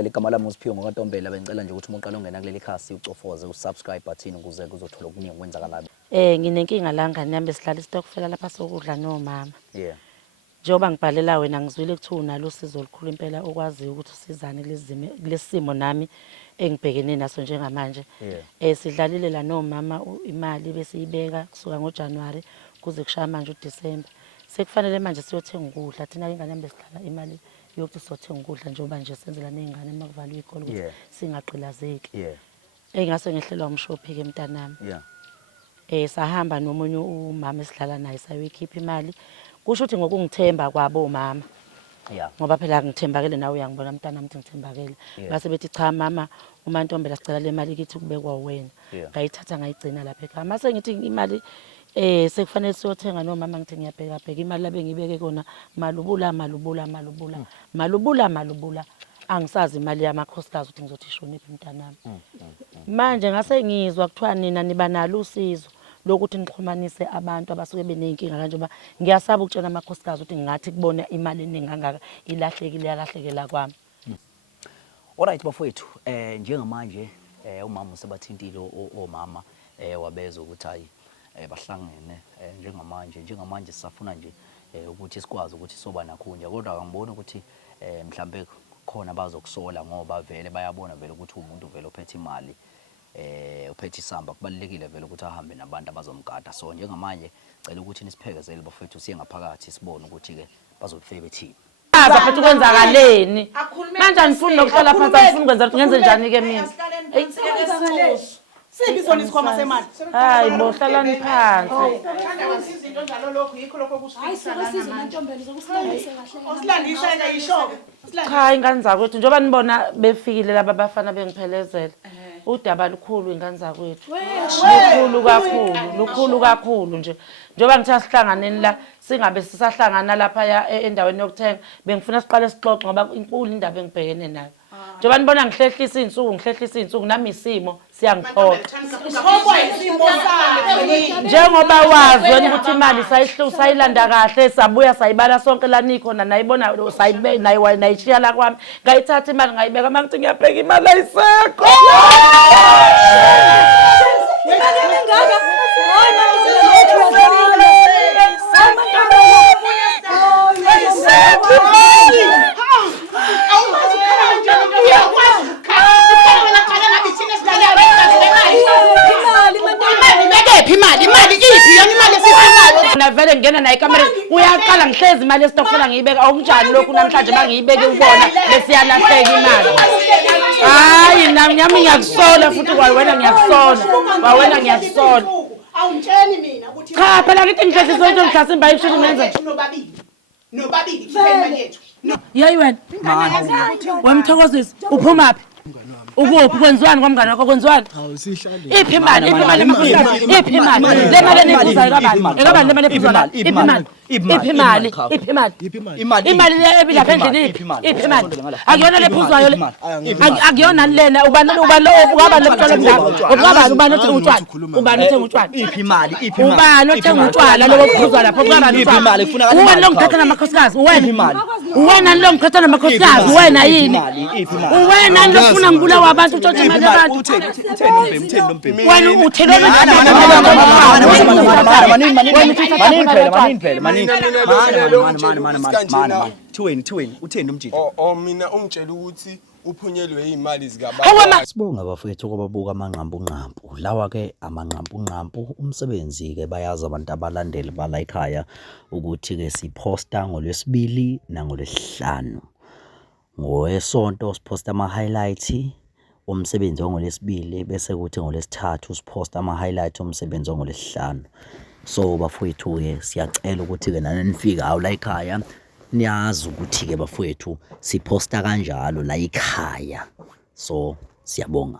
Igama lami uSiphiwe ngokaNtombela bengicela nje ukuthi umuntu oqala ungena kuleli khasi ucofoze usubscribe button ukuze kuzothola okuningi okwenzakalayo. Nginenkinga la ngane yami sihlala isitokufela lapha sokudla nomama. Yeah. Njengoba ngibhalela wena ngizwile kuthi unalo usizo olukhulu impela okwaziyo ukuthi usizane lesimo nami engibhekene naso njengamanje. Sidlalile la nomama imali bese ibeka kusuka ngoJanuary kuze kushaya manje uDisemba. Sekufanele manje siyothenga ukudla thina ingane yami besihlala imali yokuthi sothenga ukudla njengoba nje senzela nezingane emakuvalwa ikole ukuthi singaqilazeki. Engase ngehlelwa umshophi ke mntanami. Sahamba nomunye umama esihlala naye sayoyikhipha imali. Kusho ukuthi ngokungithemba kwabo mama. Ngoba phela ngithembakele nawe uyangibona mntanami ukuthi ngithembakele. Base bethi cha mama uMantombela sicela le mali kithi kubekwa wena. Ngayithatha ngayigcina lapha ekhaya. Mase ngithi imali sekufanele siyothenga nomama ngithi ngiyabheka imali labe ngibeke kona malubula angisazi imali yamakhosikazi ukuthi ngizothi ishoniphi mntanami. Manje ngase ngizwa kuthiwa nina niba nalo usizo lokuthi nixhumanise abantu abasuke beneyinkinga kanjengoba ngiyasaba ukutshela amakhosikazi ukuthi ngathi kubona imali eningi kangaka ilahlekile yalahlekela kwami. Alright bafowethu, njengamanje umama usebathintile omama wabeza ukuthi hayi bahlangene njengamanje sisafuna nje ukuthi sikwazi ukuthi soba nakhunja kodwa angibona ukuthi mhlambe khona bazokusola ngoba vele bayabona vele ukuthi umuntu vele ophethe imali uphethe isamba kubalekile vele ukuthi ahambe nabantu abazomgada. So njengamanje cela ukuthi nisiphekezele bafowethu siye ngaphakathi sibone ukuthi ke bazofika bethini. Zaphethe kwenzakaleni manje anifuni nokuhlala phansi anifuni kwenza ukuthi ngenze njani ke mina Sibi sona isikhwama semali. Hayi bo hlalani phansi. Uthanda wenza izinto njalo lokho yikho lokho kusihlisa la uNtombela zokusilandisa kahle. Usilandisa eke yisho. Cha ingane zakwethu njengoba nibona befikile laba bafana bengiphelezela. Udaba lukhulu ingane zakwethu. Lukhulu kakhulu nje. Njengoba ngithatha sihlanganeni la singabe sisahlangana lapha endaweni yokuthenga bengifuna siqale sixoxe ngoba inkulu indaba engibhekene nayo. Njengoba nibona ngihlehlisa izinsuku nami isimo siyangiphoqa. Njengoba wazi wena ukuthi imali sayilanda kahle sabuya sayibala sonke la nikhona nayibona sayibe nayishiya la kwami ngayithatha imali ngayibeka mangithi ngiyabheka imali ayisekho. Imali engaka vele ngena naye kamereni uyaqala ngihlezi imali esitokufela ngiyibeka okunjani lokhu namhlanje bangiyibeke ubona besiyalahleka imali. Hayi nami ngiyakusola futhi kwawena ngiyakusola. Awungitsheni mina ukuthi cha phela ngithi ngihlehlisa into ngihlasimba ayishilo ngenza nobabili imali yethu. Yayi wena wemthokozisi uphuma phi? Ukuphi kwenziwani kwamngane wakho kwenziwani? Iphi imali le mali enibuzayo ekabani le mali ephuzwa imali le ebilapha endlini iphi imali akuyona lephuzwayo le akuyona lena ubani lomtshalo mdala ubani othenga utshwala ubani othenga utshwala lobo kuphuzwa lapho uwena lo ngithatha namakhosikazi uwena lo ngithatha namakhosikazi uwena yini uwena lofuna ngibulawa abantu utshothe imali yabantu wena uthelwe Thweni utheni umjito? Mina ungitshela ukuthi uphunyelwe imali zikaBaba. Sibonga bafowethu kwababuka amanqampu lawa ke amanqampu umsebenzi ke bayazi abantu abalandeli bala ekhaya ukuthi ke siposta ngoLwesibili nangoLwesihlanu. Ngowesonto siposta ama-highlights umsebenzi ngoLwesibili bese kuthi ngoLwesithathu siposta ama-highlights umsebenzi ngoLwesihlanu. So bafowethu ke siyacela ukuthi ke nani nifika awu la ekhaya niyazi ukuthi ke bafowethu siposta kanjalo la ekhaya. So siyabonga.